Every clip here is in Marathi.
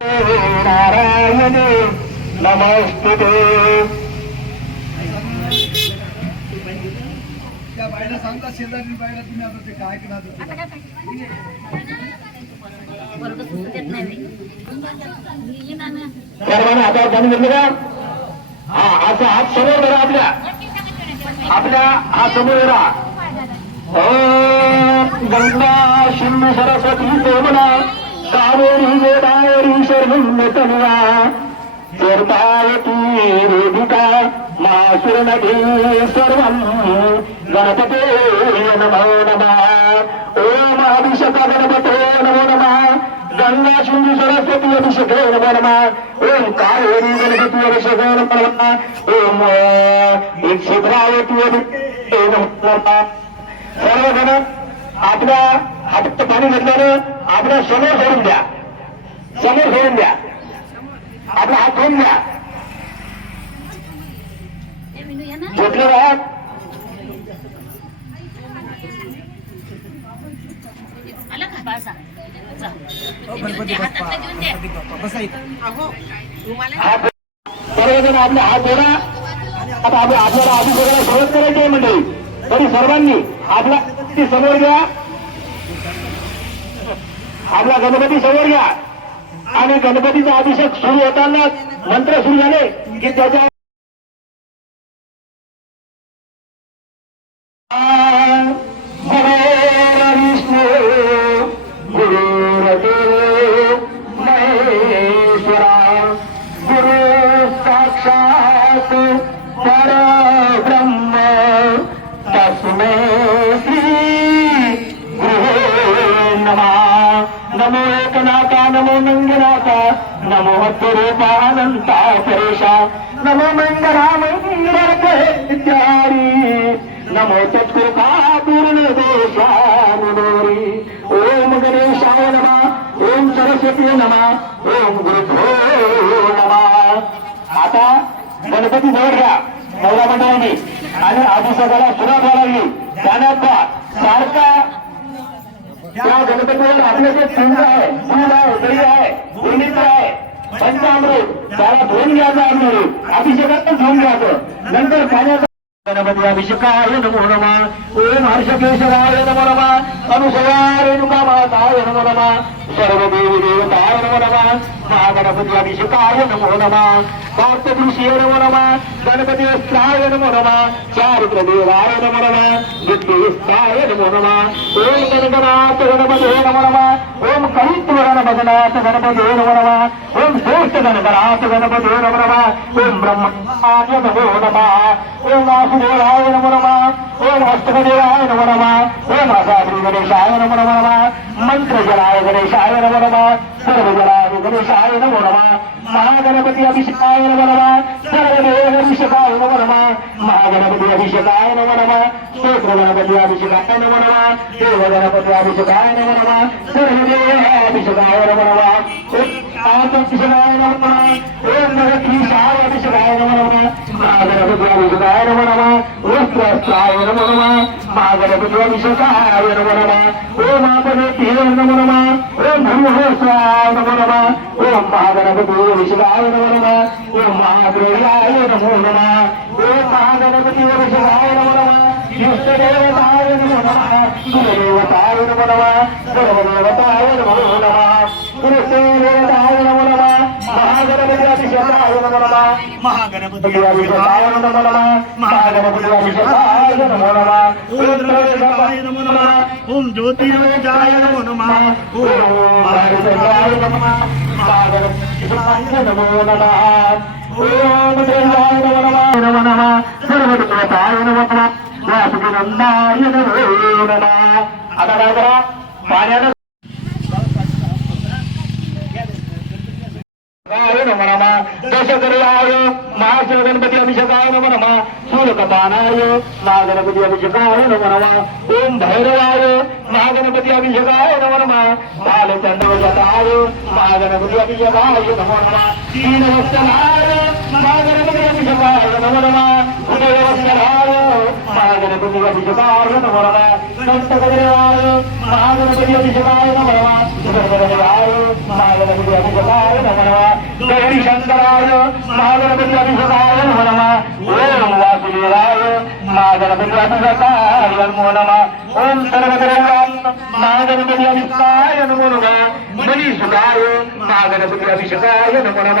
नारायण नमस्ते त्या बायला सांगता शेजारी बायला तुम्ही आता ते काय केलं आता ते. सर्वांना हातावर पाणी घेतलं का? हा असा हात समोर धरा आपल्या. आपल्या हा समोर धरा. गंगा शून्य सरस्वती सोमना गोदावरी शर्मन्य तनुवा चरतायती वेदिका मासुर नदी सर्वं गणपते नमो नमः ओम अभिषेक गणपते नमो नमः गंगा सिंधू सरस्वती अभिषेक नमो नमः ओम कावेरी गणपती अभिषेक नमो नमः ओम एक शिखरावती अभिषेक नमो नमः सर्वजण आपल्या हातात पाणी घेतल्यानं आपल्या समोर सोडून द्या समोर सोडून द्या. आपला हात धुवून द्या. झोपले राहत सर्वजण आपले हात जोडा. आता आपण आपल्याला बघायला सुरुवात करायची आहे मंडळी. तरी सर्वांनी आपला गणपती समोर घ्या. आपला गणपती समोर घ्या. आणि गणपतीचा अभिषेक सुरू होताना मंत्र सुरू झाले की त्याच्या नमो स्वरूपा अनंता परेशा नमो मंगला मंगलचारी नमो चतुर्का पूर्ण देशानुदोरी ओम गणेशाय नमा ओम सरस्वती नमा ओम गुरुभो नमा। आता गणपती जवळ घ्या नवरा मंडळाने. आणि सगळ्याला सुरुवात व्हायला लागली त्यानंतर सारखा त्या गणपतीवर आपले जे पिंड आहे दूध आहे दही आहे गुणित आहे. पंचामृत त्याला धुवून घ्यायचं आम्ही अभिषेकात धुवून घ्यायचं नंतर पाण्याचा गणपती अभिषेकाय नमो नमः ओम हर्षकेशवाय नमो नमः अनुसवाय माताय नमो नमः सर्वदेवी देवताय नमो नमः महागणपती अभिषेकाय नमो नमः कार्तपुरुषीय नमो नमः गणपती अस्त्राय नमो नमः चारित्र देवाय नमो नमः विद्येस्ताय नमो नमः ओम गणगणाथ गणपते नमो नमः ओम कवित्व गणपतनाथ गणपते नमो नमः ओम श्रेष्ठ गणगणाथ गणपते नमो नमः ओम ब्रह्माय नमो नमः ओम वासुदेवाय नमो नमः ओम अष्टदेवाय नमो नमः ओम असाद्री गणेशाय नमो नमः मंत्रजलाय गणेशाय नमो नमः सर्वजलाय గణేశాయ నమో నమ. మహాగణపతి అభిషేకాయ నమో నమ. సర్వదేవ అభిషేకాయ నమో నమ. మహాగణపతి అభిషేకాయ నమో నమ. స్తోత్ర గణపతి అభిషేకాయ నమో నమ. దేవ గణపతి అభిషేకాయ నమో నమ. సర్వదేవ అభిషేకాయ వస్త్రాయ నమ నమ మాగరపు జ్యోతిషాయ నమ. నమ ఓ మాపదే నమ నమ ఓం బ్రహ్మహోత్రాయ నమ. నమ ఓం మహాగణపతి విషయాయ నమ నమ ఓం మహాగ్రేయాయ నమో నమ ఓం మహాగణపతి విషయాయ నమ నమ యుష్టదేవతాయ నమ నమ సురదేవతాయ నమ నమ సర్వదేవతాయ నమో నమ. ఓం జ్యోతిర్విజాయ నమో నమ ఓం మహాగణపతియాయ నమ మహాగణపతియాయ నమో నమ ఓం శ్రీరాయ నమో నమ నమో నమ సర్వదేవతాయ నమో నమ వాసుదేవాయ నమో నమ అదరా పార్యాన నమ నమ. దశకరులాయ మహాశివ గణపతి అభిషేకాయ నమ నమ. శూలకపానాయ మహాగణపతి అభిషేకాయ నమ నమ. ఓం భైరవాయ మహాగణపతి అభిషేకాయ నమ నమ. బాలచంద్రవతాయ మహాగణపతి అభిషేకాయ నమ నమ. శ్రీనవస్తనాయ మహాగణపతి అభిషేకాయ నమ నమ. మహాగణపతి శుభాయ నమరవ సంత కదిరాయ మహాగణపతి శుభాయ నమరవ సుభద్రదేవాయ మహాగణపతి అభిషభాయ నమరవ గౌరీ శంకరాయ మహాగణపతి అభిషభాయ నమరవ ఓం వాసుదేవాయ మహాగణపతి అభిషభాయ నమో నమ ఓం సర్వగ్రహాం మహాగణపతి అభిషభాయ నమో నమ మణిసుభాయ మహాగణపతి అభిషభాయ నమో నమ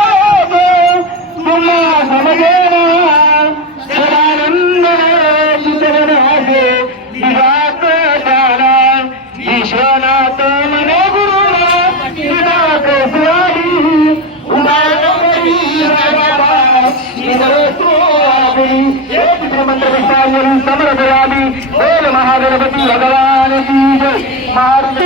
ڀڳوان جي ماتر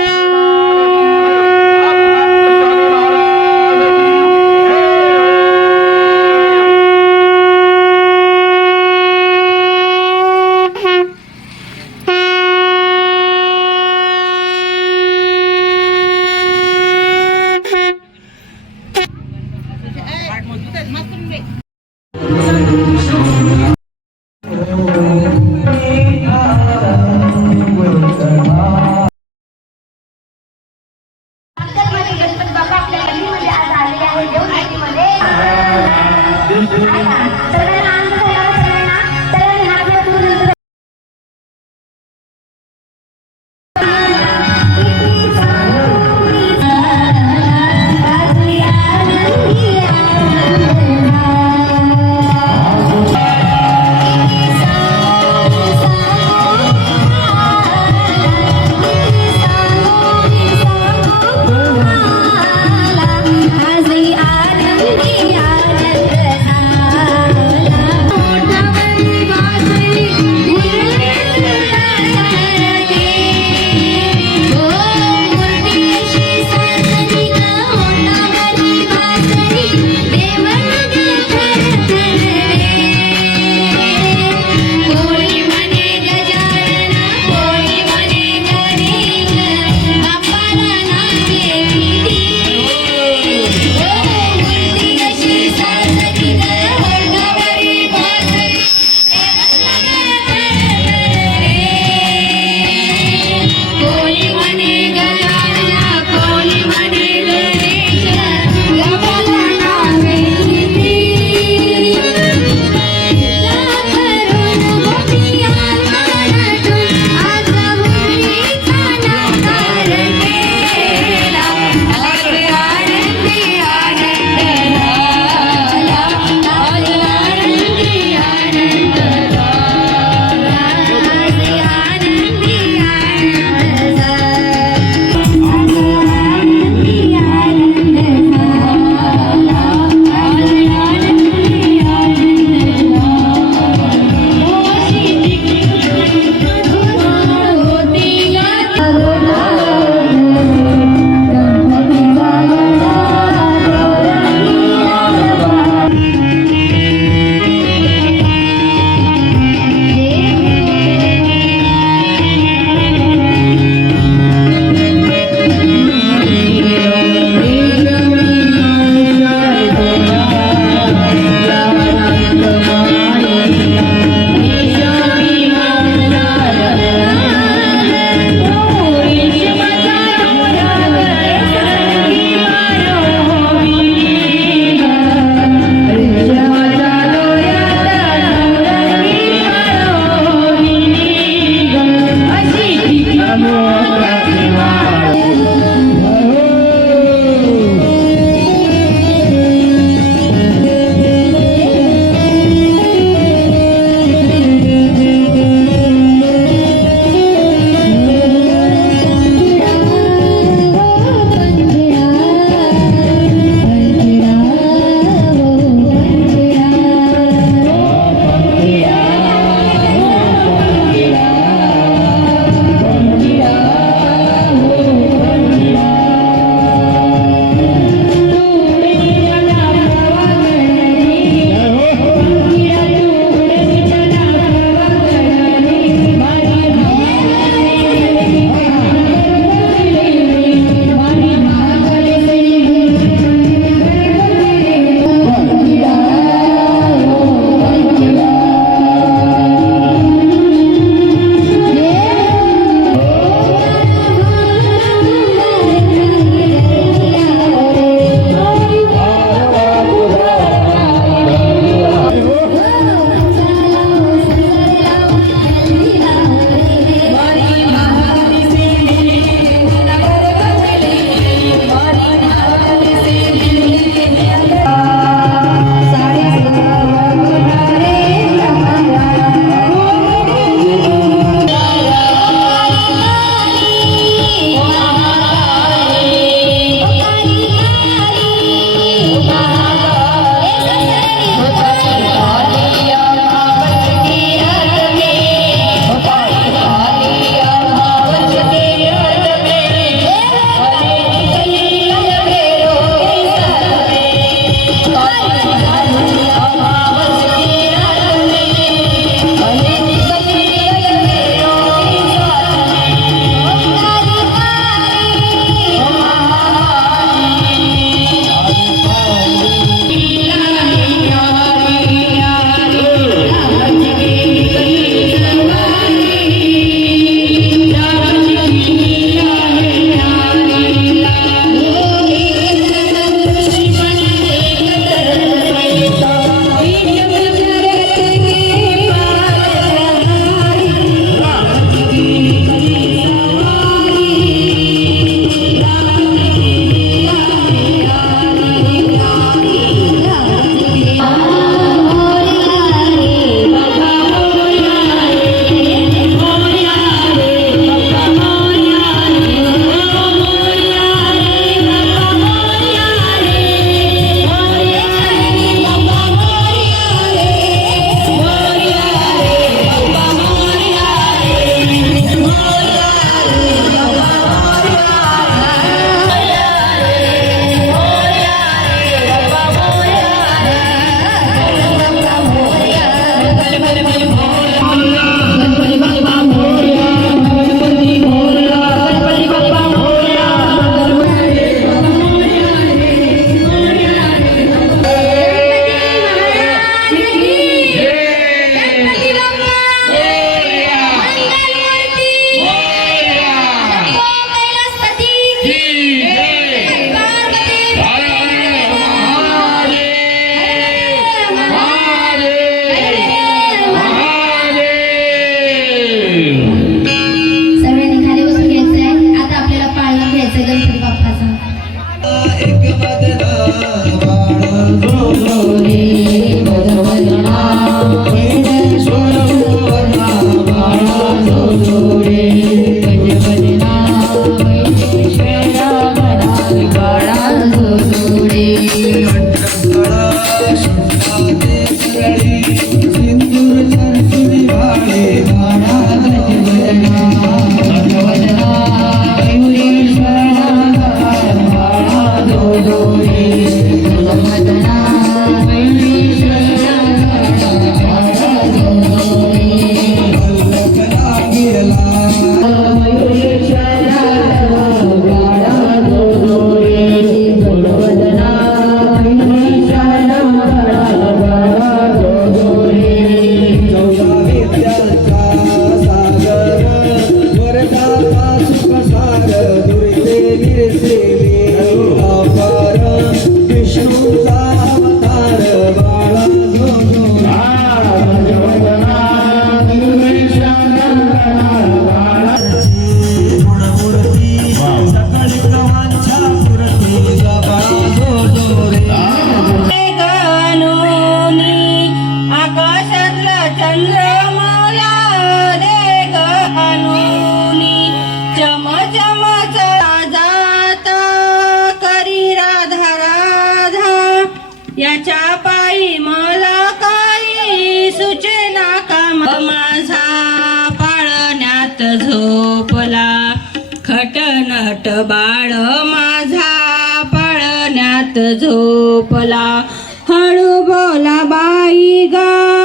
खटनट बाळ माझा पाळण्यात झोपला. हळू बोला बाई गा.